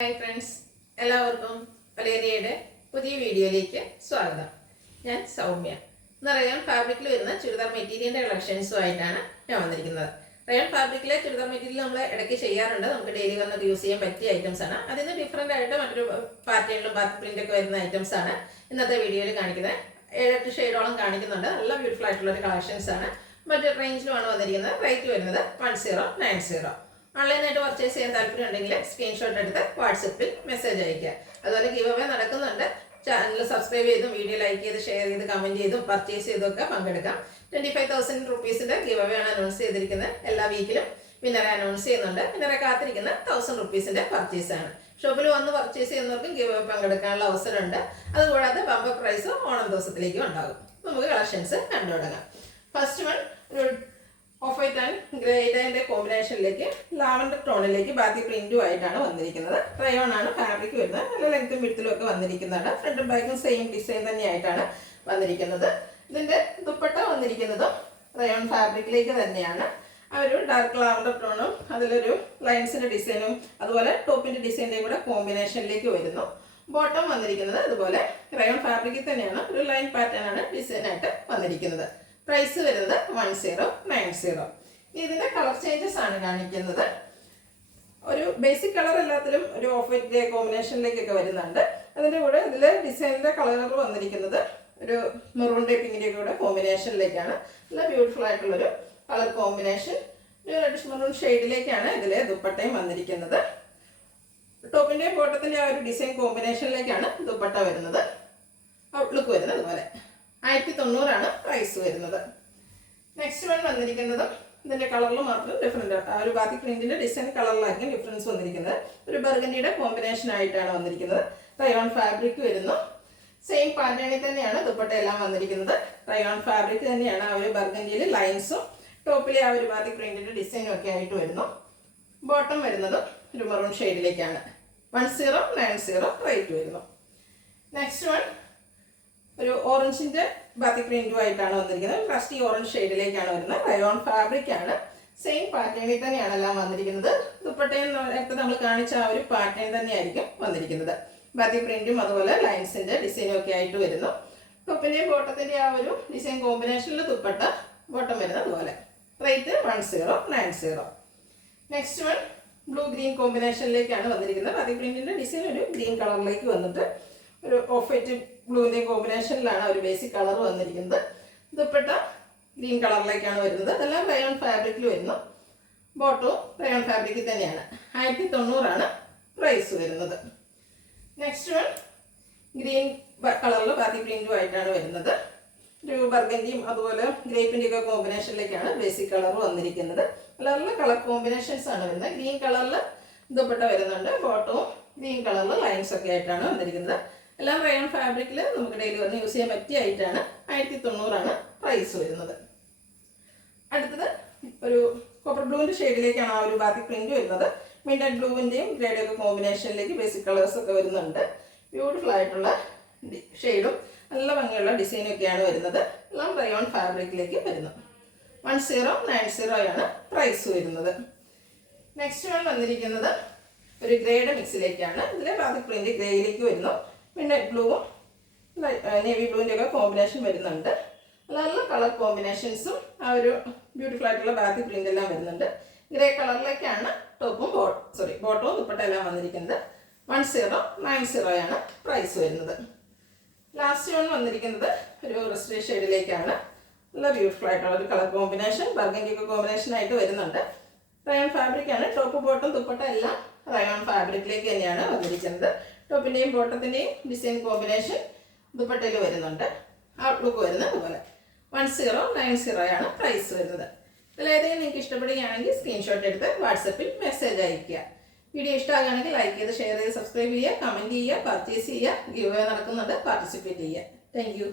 Hi friends, എല്ലാവർക്കും വലേറിയയുടെ പുതിയ വീഡിയോയിലേക്ക് സ്വാഗതം. ഞാൻ സൗമ്യ. ഇന്ന് റയോൺ ഫാബ്രിക്കിൽ വരുന്ന ചുരിദാർ മെറ്റീരിയലിൻ്റെ കളക്ഷൻസുമായിട്ടാണ് ഞാൻ വന്നിരിക്കുന്നത്. റയോൺ ഫാബ്രിക്കിലെ ചുരിദാർ മെറ്റീരിയൽ നമ്മൾ ഇടയ്ക്ക് ചെയ്യാറുണ്ട്. നമുക്ക് ഡെയിലി വന്നത് യൂസ് ചെയ്യാൻ പറ്റിയ ഐറ്റംസ് ആണ്. അതിന് ഡിഫറെൻ്റ് ആയിട്ട് മറ്റൊരു പാറ്റേണിലും ബാത്ത് പ്രിൻ്റൊക്കെ വരുന്ന ഐറ്റംസ് ആണ് ഇന്നത്തെ വീഡിയോയിൽ കാണിക്കുന്നത്. 7-8 ഷെയ്ഡോളം കാണിക്കുന്നുണ്ട്. നല്ല ബ്യൂട്ടിഫുൾ ആയിട്ടുള്ളൊരു കളക്ഷൻസ് ആണ്. മറ്റൊരു റേഞ്ചിലുമാണ് വന്നിരിക്കുന്നത്. റേറ്റ് വരുന്നത് 1090. ഓൺലൈനായിട്ട് പർച്ചേസ് ചെയ്യാൻ താല്പര്യം ഉണ്ടെങ്കിൽ സ്ക്രീൻഷോട്ട് എടുത്ത് വാട്സപ്പിൽ മെസ്സേജ് അയയ്ക്കുക. അതുപോലെ ഗിവ് അവേ നടക്കുന്നുണ്ട്. ചാനൽ സബ്സ്ക്രൈബ് ചെയ്തും വീഡിയോ ലൈക്ക് ചെയ്ത് ഷെയർ ചെയ്ത് കമൻറ്റ് ചെയ്തും പർച്ചേസ് ചെയ്തൊക്കെ പങ്കെടുക്കാം. 25,000 റുപ്പീസിൻ്റെ ഗിവ് അവേ ആണ് അനൗൺസ് ചെയ്തിരിക്കുന്നത്. എല്ലാ വീക്കിലും വിന്നറെ അനൗൺസ് ചെയ്യുന്നുണ്ട്. വിന്നറെ കാത്തിരിക്കുന്ന 1000 റുപ്പീസിൻ്റെ പർച്ചേസാണ്. ഷോപ്പിൽ വന്ന് പർച്ചേസ് ചെയ്യുന്നവർക്കും ഗിവ് അവേ പങ്കെടുക്കാനുള്ള അവസരമുണ്ട്. അതുകൂടാതെ ബമ്പർ പ്രൈസ് ഓണം ദിവസത്തിലേക്കും ഉണ്ടാകും. നമുക്ക് കളക്ഷൻസ് കണ്ടു തുടങ്ങാം. ഫസ്റ്റ് വൺ ഒരു ഓഫ് വൈറ്റ് ആൻഡ് ഗ്രേയുടെ കോമ്പിനേഷനിലേക്ക് ലാവൻഡർ ടോണിലേക്ക് ബാക്കി പ്രിന്റും ആയിട്ടാണ് വന്നിരിക്കുന്നത്. റയോൺ ആണ് ഫാബ്രിക് വരുന്നത്. നല്ല ലെങ്ത്തും വിഡ്ത്തിലും ഒക്കെ വന്നിരിക്കുന്നതാണ്. ഫ്രണ്ടും ബാക്കും സെയിം ഡിസൈൻ തന്നെയായിട്ടാണ് വന്നിരിക്കുന്നത്. ഇതിൻ്റെ ദുപ്പട്ട വന്നിരിക്കുന്നതും റയോൺ ഫാബ്രിക്കിലേക്ക് തന്നെയാണ്. ആ ഒരു ഡാർക്ക് ലാവൻഡർ ടോണും അതിലൊരു ലൈൻസിൻ്റെ ഡിസൈനും അതുപോലെ ടോപ്പിൻ്റെ ഡിസൈൻ്റെ കൂടെ കോമ്പിനേഷനിലേക്ക് വരുന്നു. ബോട്ടം വന്നിരിക്കുന്നത് അതുപോലെ റയോൺ ഫാബ്രിക്കിൽ തന്നെയാണ്. ഒരു ലൈൻ പാറ്റേൺ ആണ് ഡിസൈനായിട്ട് വന്നിരിക്കുന്നത്. പ്രൈസ് വരുന്നത് 1090. ഇതിൻ്റെ കളർ ചേഞ്ചസ് ആണ് കാണിക്കുന്നത്. ഒരു ബേസിക് കളർ എല്ലാത്തിലും ഒരു ഓഫ് വൈറ്റ് കോമ്പിനേഷനിലേക്കൊക്കെ വരുന്നുണ്ട്. അതിൻ്റെ കൂടെ ഇതിൽ ഡിസൈനിൻ്റെ കളറുകൾ വന്നിരിക്കുന്നത് ഒരു മെറൂണിൻ്റെ പിങ്കിൻ്റെ കൂടെ കോമ്പിനേഷനിലേക്കാണ്. നല്ല ബ്യൂട്ടിഫുൾ ആയിട്ടുള്ളൊരു കളർ കോമ്പിനേഷൻ. ഒരു റെഡിഷ് മെറൂൺ ഷെയ്ഡിലേക്കാണ് ഇതിൽ ദുപ്പട്ടയും വന്നിരിക്കുന്നത്. ടോപ്പിൻ്റെയും ബോട്ടത്തിൻ്റെ ആ ഒരു ഡിസൈൻ കോമ്പിനേഷനിലേക്കാണ് ദുപ്പട്ട വരുന്നത്. ഔട്ട്ലുക്ക് വരുന്നത് അതുപോലെ 1090 പ്രൈസ് വരുന്നത്. നെക്സ്റ്റ് വൺ വന്നിരിക്കുന്നത് ഇതിൻ്റെ കളറിൽ മാത്രം ഡിഫറെൻ്റ്. ആ ഒരു ബാത്തി പ്രിൻറ്റിൻ്റെ ഡിസൈൻ കളറിലായിരിക്കും ഡിഫറൻസ് വന്നിരിക്കുന്നത്. ഒരു ബർഗണ്ടിയുടെ കോമ്പിനേഷൻ ആയിട്ടാണ് വന്നിരിക്കുന്നത്. റയോൺ ഫാബ്രിക് വരുന്നു. സെയിം പാറ്റേണിൽ തന്നെയാണ് ദുപ്പട്ടയെല്ലാം വന്നിരിക്കുന്നത്. റയോൺ ഫാബ്രിക് തന്നെയാണ്. ആ ഒരു ബർഗണ്ടിയിൽ ലൈൻസും ടോപ്പിലെ ആ ഒരു ബാത്തി പ്രിൻറ്റിൻ്റെ ഡിസൈനും ഒക്കെ ആയിട്ട് വരുന്നു. ബോട്ടം വരുന്നത് ഒരു മെറൂൺ ഷെയ്ഡിലേക്കാണ്. 1090 റേറ്റ് വരുന്നു. നെക്സ്റ്റ് വൺ ഒരു ഓറഞ്ചിൻ്റെ ബാത്തി പ്രിന്റുമായിട്ടാണ് വന്നിരിക്കുന്നത്. ഫസ്റ്റ് ഈ ഓറഞ്ച് ഷെയ്ഡിലേക്കാണ് വരുന്നത്. റയോൺ ഫാബ്രിക് ആണ്. സെയിം പാറ്റേണിൽ തന്നെയാണ് എല്ലാം വന്നിരിക്കുന്നത്. ദുപ്പട്ടയിൽ നേരത്തെ നമ്മൾ കാണിച്ച ആ ഒരു പാറ്റേൺ തന്നെയായിരിക്കും വന്നിരിക്കുന്നത്. ബാത്തി പ്രിന്റും അതുപോലെ ലൈൻസിൻ്റെ ഡിസൈനും ഒക്കെ ആയിട്ട് വരുന്നു. ടോപ്പിൻ്റെയും ബോട്ടത്തിൻ്റെ ആ ഒരു ഡിസൈൻ കോമ്പിനേഷനിൽ ദുപ്പട്ട ബോട്ടം വരുന്നത് അതുപോലെ. Rate 1090. Next one blue green കോമ്പിനേഷനിലേക്കാണ് വന്നിരിക്കുന്നത്. ബാത്തി പ്രിന്റിൻ്റെ ഡിസൈൻ ഒരു ഗ്രീൻ കളറിലേക്ക് വന്നിട്ട് ഒരു ഓഫ് വൈറ്റ് ബ്ലൂവിൻ്റെ കോമ്പിനേഷനിലാണ് ഒരു ബേസിക് കളർ വന്നിരിക്കുന്നത്. ദുപ്പട്ട ഗ്രീൻ കളറിലേക്കാണ് വരുന്നത്. അതെല്ലാം റയോൺ ഫാബ്രിക്കിൽ വരുന്നു. ബോട്ടവും റയോൺ ഫാബ്രിക്കിൽ തന്നെയാണ്. 1090 പ്രൈസ് വരുന്നത്. നെക്സ്റ്റ് വൺ ഗ്രീൻ കളറിൽ ബാത്തി പ്രിന്റുമായിട്ടാണ് വരുന്നത്. ഒരു ബർഗൻഡിയും അതുപോലെ ഗ്രേപ്പിൻ്റെ ഒക്കെ കോമ്പിനേഷനിലേക്കാണ് ബേസിക് കളർ വന്നിരിക്കുന്നത്. കളറിൽ കളർ കോമ്പിനേഷൻസ് ആണ് വരുന്നത്. ഗ്രീൻ കളറിൽ ദുപ്പട്ട വരുന്നുണ്ട്. ബോട്ടവും ഗ്രീൻ കളറിൽ ലൈൻസ് ഒക്കെ ആയിട്ടാണ് വന്നിരിക്കുന്നത്. എല്ലാം റയോൺ ഫാബ്രിക്കിൽ നമുക്ക് ഡെയിലി വന്ന് യൂസ് ചെയ്യാൻ പറ്റിയ ആയിട്ടാണ്. 1090 പ്രൈസ് വരുന്നത്. അടുത്തത് ഒരു കോപ്പർ ബ്ലൂവിൻ്റെ ഷെയ്ഡിലേക്കാണ് ആ ഒരു ബാത്തി പ്രിന്റ് വരുന്നത്. മിൻറ്റ് ബ്ലൂവിൻ്റെയും ഗ്രേയുടെ ഒക്കെ കോമ്പിനേഷനിലേക്ക് ബേസിക് കളേഴ്സ് ഒക്കെ വരുന്നുണ്ട്. ബ്യൂട്ടിഫുൾ ആയിട്ടുള്ള ഷെയ്ഡും നല്ല ഭംഗിയുള്ള ഡിസൈനും ഒക്കെയാണ് വരുന്നത്. എല്ലാം റയോൺ ഫാബ്രിക്കിലേക്ക് വരുന്നു. 1090 പ്രൈസ് വരുന്നത്. നെക്സ്റ്റ് വൺ വന്നിരിക്കുന്നത് ഒരു ഗ്രേയുടെ മിക്സിലേക്കാണ്. ഇതിലെ ബാത്തി പ്രിന്റ് ഗ്രേയിലേക്ക് വരുന്നു. പിന്നെ ബ്ലൂവും നേവി ബ്ലൂവിൻ്റെ ഒക്കെ കോമ്പിനേഷൻ വരുന്നുണ്ട്. നല്ല കളർ കോമ്പിനേഷൻസും ആ ഒരു ബ്യൂട്ടിഫുൾ ആയിട്ടുള്ള ബാത്തി പ്രിന്റ് എല്ലാം വരുന്നുണ്ട്. ഗ്രേ കളറിലേക്കാണ് ടോപ്പും ബോട്ടവും ദുപ്പട്ട എല്ലാം വന്നിരിക്കുന്നത്. 1090 പ്രൈസ് വരുന്നത്. ലാസ്റ്റ് വൺ വന്നിരിക്കുന്നത് ഒരു റസ്റ്റ് ഷെയ്ഡിലേക്കാണ്. നല്ല ബ്യൂട്ടിഫുൾ ആയിട്ടുള്ള ഒരു കളർ കോമ്പിനേഷൻ ബർഗണ്ടി ഒക്കെ കോമ്പിനേഷൻ ആയിട്ട് വരുന്നുണ്ട്. റയോൺ ഫാബ്രിക് ആണ്. ടോപ്പ് ബോട്ടം ദുപ്പട്ട എല്ലാം റയോൺ ഫാബ്രിക്കിലേക്ക് തന്നെയാണ് വന്നിരിക്കുന്നത്. ടോപ്പിൻ്റെയും ബോട്ടത്തിൻ്റെയും ഡിസൈൻ കോമ്പിനേഷൻ ദുപ്പട്ടയിൽ വരുന്നുണ്ട്. ഔട്ട്ലുക്ക് വരുന്നത് അതുപോലെ. 1090 പ്രൈസ് വരുന്നത്. ഇതിലേതെങ്കിലും നിങ്ങൾക്ക് ഇഷ്ടപ്പെടുകയാണെങ്കിൽ സ്ക്രീൻഷോട്ട് എടുത്ത് വാട്സപ്പിൽ മെസ്സേജ് അയയ്ക്കുക. വീഡിയോ ഇഷ്ടമാകുകയാണെങ്കിൽ ലൈക്ക് ചെയ്ത് ഷെയർ ചെയ്ത് സബ്സ്ക്രൈബ് ചെയ്യുക, കമൻറ്റ് ചെയ്യുക, പർച്ചേസ് ചെയ്യുക. ഗിവ് അവേ നടക്കുന്നുണ്ട്. പാർട്ടിസിപ്പേറ്റ് ചെയ്യുക. Thank you.